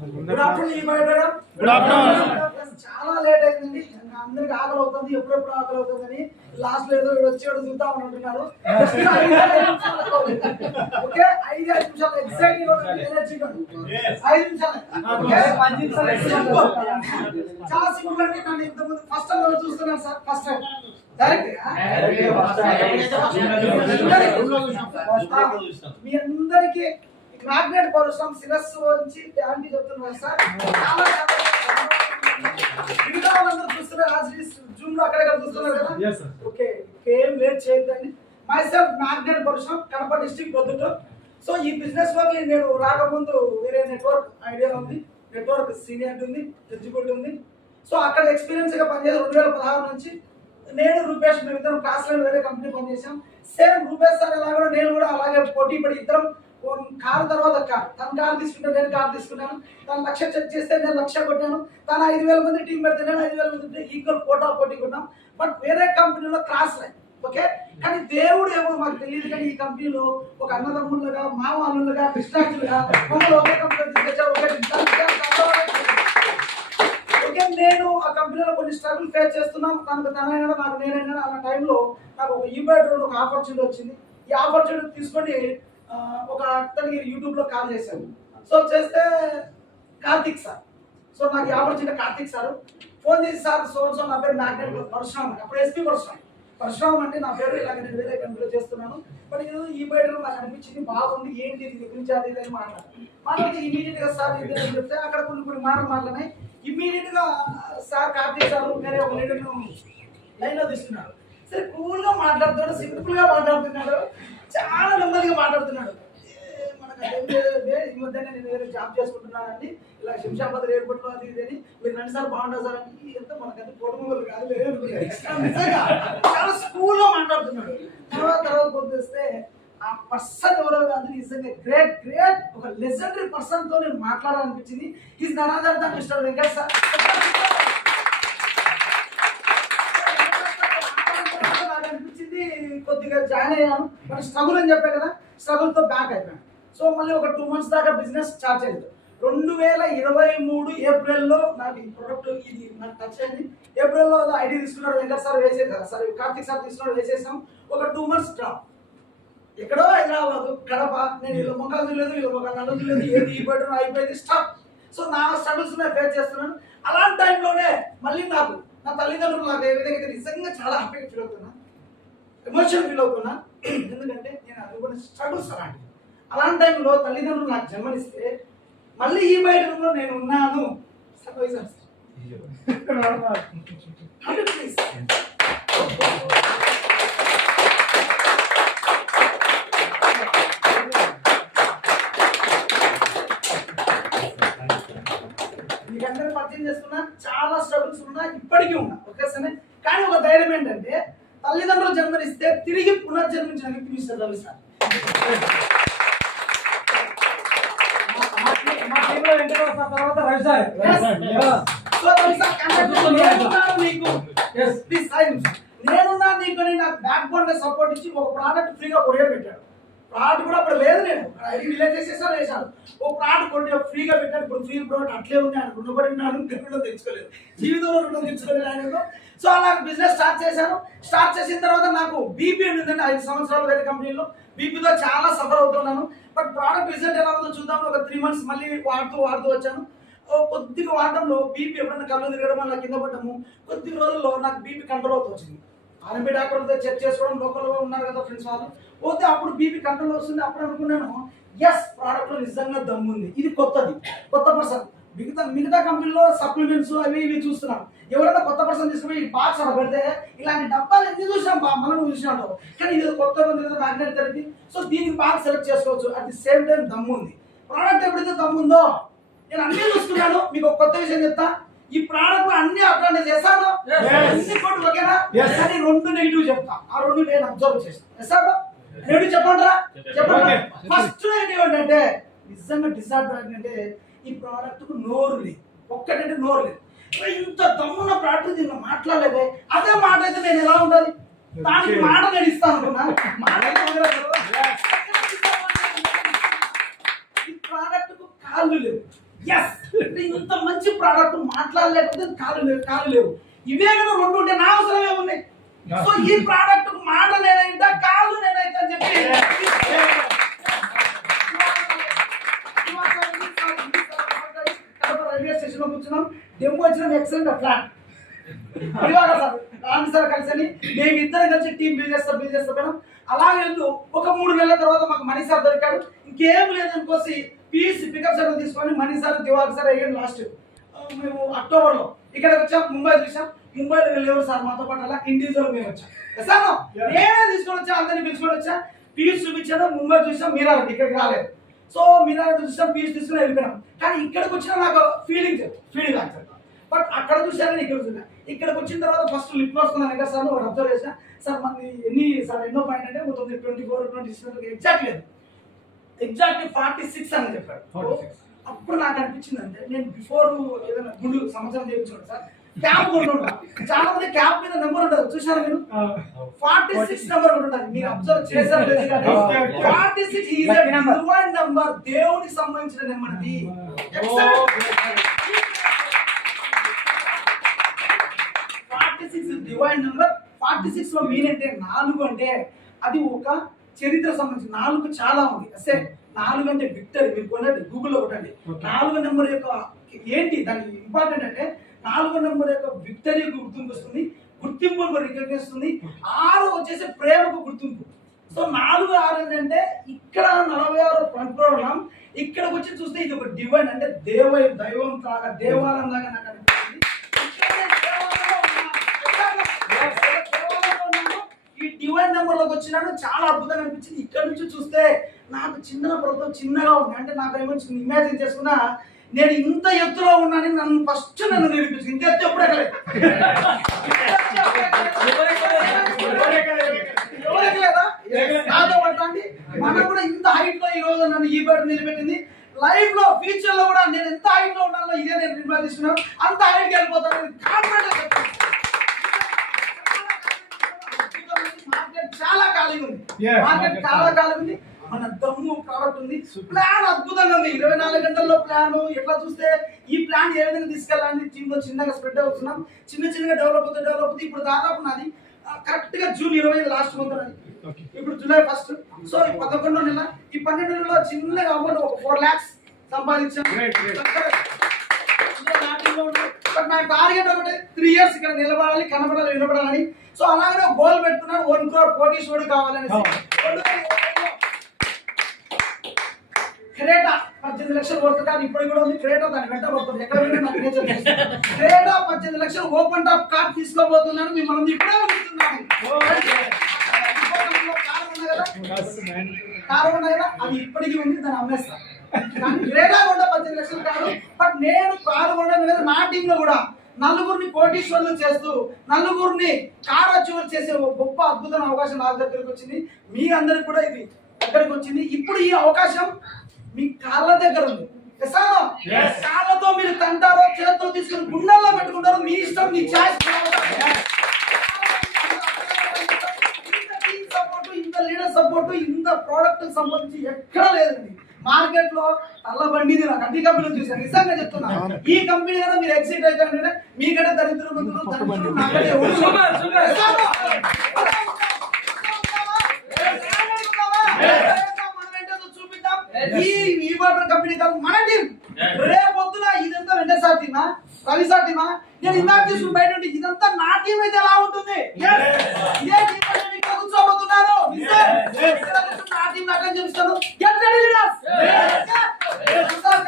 Good afternoon. చాలా late అయిందండి, అందరికి ఆకలి అవుతుంది, ఎప్పుడెప్పుడు ఆకలి అవుతుందని లాస్ట్ లో ఏదో వచ్చాడు చూద్దాం అని అంటున్నారు. ఓకే, 5 నిమిషాలు ఎక్సైటింగ్ ఎనర్జీ 5 నిమిషాలు చాలా సింపుల్ అండి. నన్ను ఇంతకుముందు ఫస్ట్ టైం చూస్తున్నాను సార్, ఫస్ట్ టైం మీ అందరికి మ్యాగ్నెట్ పరుషం శిరస్సు వచ్చి థ్యాంక్ యూ చెప్తున్నాను సార్. చాలా మిగతా వాళ్ళందరూ చూస్తున్నారు, జూమ్ లో అక్కడ చూస్తున్నారు కదా. ఓకే, ఏం లేట్ చేయొద్దండి. మై సెల్ఫ్ మ్యాగ్నెట్ పరుషం, కడప డిస్ట్రిక్ట్ పొద్దుటూరు. సో ఈ బిజినెస్ లోకి నేను రాకముందు వేరే నెట్వర్క్ ఐడియా ఉంది, నెట్వర్క్ సీనియర్ ఉంది, ఎగ్జిక్యూటివ్ ఉంది. సో అక్కడ ఎక్స్పీరియన్స్ గా పనిచేసి 2016 నుంచి నేను రూపేష్ మేమిద్దరం క్లాస్ లో వేరే కంపెనీ పనిచేసాం. సేమ్ రూపేష్ సార్ ఎలాగో నేను కూడా అలాగే పోటీ పడి ఇద్దరం కారు తర్వాత కారు, తన కారు తీసుకుంటే నేను కారు తీసుకున్నాను, తన లక్ష చెక్ చేస్తే నేను 1,00,000 కొట్టాను, తన 5,000 మంది టీం పెడితే నేను 5,000 మంది ఈక్వల్ పోటీ కొన్నాం. బట్ వేరే కంపెనీలో క్రాస్ లైన్. ఓకే, కానీ దేవుడు ఏమో మాకు తెలియదు, కానీ ఈ కంపెనీలో ఒక అన్నదమ్ములుగా మామూలుగా కృష్ణాచులుగా ఒకే కంపెనీ ఓకే. నేను ఆ కంపెనీలో కొన్ని స్ట్రగుల్ ఫేస్ చేస్తున్నాం, తనకు తనైనా నాకు నేనైనా. ఆ టైంలో నాకు ఒక ఈబైట్ ఒక ఆపర్చునిటీ వచ్చింది. ఈ ఆపర్చునిటీ తీసుకొని ఒక అతనికి యూట్యూబ్ లో కాల్ చేశాను. సో చేస్తే కార్తిక్ సార్, సో నాకు ఆపర్చునిటీ కార్తిక్ సార్ ఫోన్ చేసి, సార్ సో నా పేరు మ్యాగ్నెట్ పరశురామ్, అప్పుడు ఎస్పీ పరశురామ్ అంటే నా పేరు, ఇలాగ నేను వేరే కంపెనీలో చేస్తున్నాను. బట్ ఇది ఈ బయట నాకు అనిపించింది బాగుంది, ఏంటి ఇది గురించి అది అని మాట్లాడితే ఇమీడియట్ గా సార్ ఇది అని చెప్తే అక్కడ కొన్ని మాట్లాడినాయి. ఇమీడియట్ గా సార్ కార్తీక్ సార్ వేరే ఒక లీడర్ లైన్ లో తీసుకున్నాడు. సరే కూల్ గా మాట్లాడుతున్నాడు, సింపుల్ గా మాట్లాడుతున్నాడు, చాలా నెమ్మదిగా మాట్లాడుతున్నాడు. ఈ మధ్య నేను వేరే జాబ్ చేసుకుంటున్నానండి, ఇలా శంషాబాద్ ఎయిర్పోర్ట్ లో అది ఇది అని, మీరు రండి సార్ బాగుంటుంది సార్ అని. ఎంత మనకంటే కుటుంబాలు కాదు, చాలా స్కూల్ గా మాట్లాడుతున్నాడు. తర్వాత పొద్దుస్తే ఆ పర్సన్ ఎవరో కాదు, నిజంగా గ్రేట్ ఒక లెజెండరీ పర్సన్ తో నేను మాట్లాడాలనిపించింది. Is none other than mister Venkat sir. నాకు అనిపించింది, కొద్దిగా జాయిన్ అయ్యాను, బట్ స్ట్రగుల్ అని చెప్పే కదా, స్ట్రగుల్ తో బ్యాక్ అయిపోయాను. సో మళ్ళీ ఒక 2 months దాకా బిజినెస్ స్టార్ట్ చేయలేదు. 2023 ఏప్రిల్లో నాకు ఈ ప్రొడక్ట్ ఇది నాకు టచ్ అయింది. ఏప్రిల్లో ఐడి తీసుకున్నాడు వెంకట్ సార్, వేసేసారు సార్, కార్తిక్ సార్ తీసుకున్నాడు, వేసేసాం. ఒక 2 months డ్రాప్. ఎక్కడో హైదరాబాద్ కడప, నేను వీళ్ళ మొక్కలు తెలియదు, వీళ్ళ మొక్కలు నన్ను తెలియదు, ఏది ఈ బయట అయిపోయింది స్టాప్. సో నా స్ట్రగుల్స్ నేను ఫేస్ చేస్తున్నాను. అలాంటి టైంలోనే మళ్ళీ నాకు నా తల్లిదండ్రులు నాకు ఏ విధంగా నిజంగా చాలా హ్యాపీగా ఫీల్ అవుతున్నా, ఎమోషనల్ ఫీల్ అవుతున్నా. ఎందుకంటే నేను అనుకున్న స్ట్రగుల్స్ అలాంటి టైంలో తల్లిదండ్రులు నాకు జన్మనిస్తే మళ్ళీ ఈ బయటలో నేను ఉన్నాను. మీకందరూ పరిచయం చేస్తున్నా, చాలా స్ట్రగుల్స్ ఉన్నా, ఇప్పటికీ ఉన్నా. ఓకే సరే, కానీ ఒక ధైర్యం ఏంటంటే తల్లిదండ్రులు జన్మనిస్తే తిరిగి పునర్జన్మించిన వ్యక్తి మిస్టర్ రవి సార్. నేనున్నా నీకు నాకు బ్యాక్ బోన్ గా సపోర్ట్ ఇచ్చి ఒక ప్రోడక్ట్ ఫ్రీగా కొరియర్ పెట్టాడు. ప్రోడక్ట్ కూడా అప్పుడు లేదు, నేను రిలీజ్ చేసేసాను, వేసాను. ఒక ప్రోడక్ట్ కొరియర్ ఫ్రీగా పెట్టాడు. ఇప్పుడు ఫ్రీ ప్రోడక్ట్ అట్లే ఉంది, ఆయన రుణపడి ఉన్నాను, రుణం తెచ్చుకోలేదు, జీవితంలో రుణం తెచ్చుకోలేదు ఆయన. సో అలా బిజినెస్ స్టార్ట్ చేశాను. స్టార్ట్ చేసిన తర్వాత నాకు బీపీ ఉండిందండి, 5 సంవత్సరాలు వేరే కంపెనీలో బీపీతో చాలా సఫర్ అవుతున్నాను. బట్ ప్రోడక్ట్ రిజల్ట్ ఎలా ఉందో చూద్దాం. ఒక 3 months మళ్ళీ వాడుతూ వచ్చాను. కొద్దిగా వాడడంలో బీపీ ఎప్పుడైనా కళ్ళు తిరగడం వల్ల కింద పడ్డము, కొద్ది రోజుల్లో నాకు బీపీ కంట్రోల్ అవుతూ వచ్చింది. ఆర్ఎంపీ డాక్టర్తో చెక్ చేసుకోవడం, లోకల్గా ఉన్నారు కదా ఫ్రెండ్స్ వాళ్ళు, పోతే అప్పుడు బీపీ కంట్రోల్ వస్తుంది. అప్పుడు అనుకున్నాను, ఎస్ ప్రోడక్ట్ లో నిజంగా దమ్ము ఉంది, ఇది కొత్త పర్సన్. మిగతా కంపెనీలో సప్లిమెంట్స్ అవి ఇవి చూస్తున్నాం. ఎవరైనా కొత్త పర్సన్ తీసుకుని బాక్స్ అలా పెడితే ఇలాంటి డబ్బాలు ఎందుకు చూసినాం, మనం చూసినాడు, కానీ ఇది కొత్త ఉంది కదా మ్యాగ్నెట్ థెరపీ. సో దీనికి బాక్స్ సెలెక్ట్ చేసుకోవచ్చు. అట్ ది సేమ్ టైం దమ్ము ఉంది. ప్రోడక్ట్ ఎప్పుడైతే దమ్ము ఉందో నేను అన్ని చూసుకున్నాను. మీకు ఒక కొత్త విషయం చెప్తా, ఈ ప్రోడక్ట్ అన్ని అప్లై చేశాను, అన్ని కోట్లు ఓకేనా, కానీ 2 నెగిటివ్ చెప్తా. ఆ 2 నేను అబ్జర్వ్ చేస్తాను. చేస్తాను నెగిటివ్ చెప్పంటారా? చెప్పండి. ఫస్ట్ నెగిటివ్ ఏంటంటే నిజంగా డిసడ్వాంటేజ్ అంటే ఈ ప్రోడక్ట్ కు నోరు లేదు. ఒక్కటంటే నోరు లేదు. ఇంత దమ్మున్న ప్రోడక్ట్ దీన్ని మాట్లాడలేదే, అదే మాట అయితే నేను ఎలా ఉండాలి, దానికి మాట నేను ఇస్తాను అనుకున్నా. ఈ ప్రోడక్ట్ కు కాళ్ళు లేవు, ఎస్ ఇంత మంచి ప్రోడక్ట్ మాట్లాడలేకపోతే కాలు లేవు. ఇవే కదా రెండు ఉంటే నా అవసరం ఏమున్నాయి. సో ఈ ప్రోడక్ట్ మాట నేనైతే కాళ్ళు నేనైతే అని చెప్పి రైల్వే స్టేషన్ లో కూర్చున్నాం. డెమో వచ్చిన ఎక్సలెంట్ ప్లాన్ రాండి సార్ కలిసి మేము ఇద్దరం కలిసి టీం బిల్డ్ చేస్తాం. అలా వెళ్తూ ఒక 3 నెలల తర్వాత మాకు మనీ సార్ దొరికాడు. ఇంకేం లేదనుకోసి పీస్ పికప్ సార్ తీసుకొని మనీ సార్ దివాకర్ సార్ అయ్యాడు. లాస్ట్ మేము అక్టోబర్ లో ఇక్కడికి వచ్చాం. ముంబై చూసాం. ముంబైలో వెళ్ళేవారు సార్ మాతో పాటు. అలా ఇండివిజువల్ మేము వచ్చాం సార్. నేనే తీసుకొని వచ్చా, అందరినీ పిలుచుకొని వచ్చా. పీస్ చూపించాను. ముంబై చూసాం. మీరారెడ్డి ఇక్కడికి రాలేదు. సో మీరారెడ్డి చూసాం. పీస్ తీసుకుని వెళ్ళిపోయినాం. కానీ ఇక్కడికి వచ్చిన నాకు ఫీలింగ్ సార్. బట్ అక్కడ చూసాను, ఇక్కడ చూసా. ఇక్కడికి వచ్చిన తర్వాత ఫస్ట్ లిప్ వస్తున్నాను కదా సార్. ఒకటి అబ్జర్వ్ చేసిన సార్. మనకి ఎన్నో పాయింట్ అంటే 24, 26 ఎగ్జాక్ట్లీ 46 అని చెప్పాడు. అప్పుడు నాకు అనిపించింది అంటే నేను బిఫోర్ ఏదైనా గుండు సంవత్సరం చేయించుకోండి సార్. క్యాప్ కొంటుంటా. చాలా మంది క్యాప్ మీద నెంబర్ ఉంటుంది చూసారు మీరు. 46 నెంబర్ ఉంటుంది. మీరు అబ్జర్వ్ చేశారు లేదు కానీ 46 ఈజ్ ఎ డివైన్ నెంబర్. దేవునికి సంబంధించిన నెంబర్ ఇది. 46 డివైన్ నెంబర్. 46 లో మీన్ అంటే 4 అంటే అది ఒక చరిత్ర సంబంధించి. 4 చాలా ఉంది. అసే 4 అంటే విక్టరీ. మీరు కొనండి గూగుల్లో కొట్టండి. 4 నెంబర్ యొక్క ఏంటి దాని ఇంపార్టెంట్ అంటే 4 నెంబర్ యొక్క విక్టరీకి గుర్తింపు వస్తుంది, గుర్తింపుకు రికగ్నిస్తుంది. 6 వచ్చేసి ప్రేమకు గుర్తింపు. సో 4, 6 ఏంటంటే ఇక్కడ 46 ఫ్రంట్ లో ఉన్నాం. ఇక్కడికి వచ్చి చూస్తే ఇది ఒక డివైన్ అంటే దైవం లాగా దేవాలయం లాగా నాకు అనిపిస్తుంది. ఈ డివైన్ నెంబర్ లోకి వచ్చినాను. చాలా అద్భుతంగా అనిపించింది. ఇక్కడ నుంచి చూస్తే నాకు చిన్నగా ఉంది. అంటే నాకు ఏమొచ్చింది ఇమాజిన్ చేసుకున్నా నేను ఇంత ఎత్తులో ఉన్నానని నన్ను ఫస్ట్ నిరూపించింది. ఇంత ఎత్తు ఎప్పుడు ఎక్కలేదు. మనం కూడా ఇంత హైట్ లో ఈ రోజు నన్ను ఈ బయట నిలబెట్టింది. లైఫ్ లో ఫ్యూచర్ లో కూడా నేను ఎంత హైట్ లో ఉన్నానో ఇదే నేను నిర్ణయం తీసుకున్నాను. అంత హైట్ వెళ్ళిపోతాను కాన్ఫిడెంట్. మార్కెట్ చాలా ఖాళీగా ఉంది. మన దమ్ము ప్రోడక్ట్ ఉంది. ప్లాన్ అద్భుతంగా ఉంది. 24 గంటల్లో ప్లాన్. ఎట్లా చూస్తే ఈ ప్లాన్ ఏ విధంగా తీసుకెళ్ళాలని టీమ్ లో చిన్నగా స్ప్రెడ్ అవుతున్నాం. చిన్నగా డెవలప్ అవుతుంది. ఇప్పుడు దాదాపు నాది కరెక్ట్ గా జూన్ 25 లాస్ట్ మంత్ అది. ఇప్పుడు జూలై 1. సో 11వ నెల. ఈ 12 నెలలో చిన్నగా అమౌంట్ ఒక 4 lakhs సంపాదించాను. బట్ నా టార్గెట్ ఒకటి 3 years ఇక్కడ నిలబడాలి, కనబడాలి, వినబడాలని. సో అలాగే గోల్ పెట్టుకున్నాను. 1 crore కోటీశ్వరుడు కావాలని. క్రేటా 18 లక్షలు వర్త్ కాదు. ఇప్పుడు కూడా ఉంది క్రేటా. దాని వెంట పడుతుంది. ఎక్కడ క్రేటా 18 లక్షలు ఓపెన్ టాప్ కార్ తీసుకోబోతున్నాను. మిమ్మల్ని ఇప్పుడే అడుగుతున్నాను. కారు ఉన్నా కదా అది ఇప్పటికీ ఉంది. దాన్ని అమ్మేస్తాను. క్రేటా కూడా 18 లక్షలు కాదు. బట్ నేను కారు కొనడం మీద నా టీంలో కూడా 4 కోటీశ్వర్లు చేస్తూ 4 కార్ అచీవర్ చేసే గొప్ప అద్భుతమైన అవకాశం నా దగ్గరికి వచ్చింది. మీ అందరికి కూడా ఇది దగ్గరికి వచ్చింది. ఇప్పుడు ఈ అవకాశం మీ కాళ్ళ దగ్గర ఉంది. కాళ్ళతో మీరు తంటారో చేతితో తీసుకుని గుండెల్లో పెట్టుకుంటారో మీ ఇష్టం, మీ ఛాయిస్. ఇంత లీడర్ సపోర్ట్ ఇంత ప్రోడక్ట్ సంబంధించి ఎక్కడ లేదండి మార్కెట్ లో. తల్ల బండిది నాకు అన్ని కంపెనీలు చూసాను. నిజంగా చెప్తున్నా. ఈ కంపెనీ కదా మీరు ఎగ్జిట్ అయితే మీకంటే దరిద్రం చూపిద్దాం. ఈ వాటర్ కంపెనీ కాదు మన టీం. రేపొద్దున ఇదంతా వెంకట సార్ టీమా, రవి సార్ టీమా, నేను ఇందాక తీసుకుని బయట ఇదంతా నా టీం అయితే ఎలా ఉంటుంది? ఇదే టీం ఇక్కడ కూర్చోబోతున్నాను. నా టీం నాకేం చూపిస్తాను. Get ready leaders. సూపర్.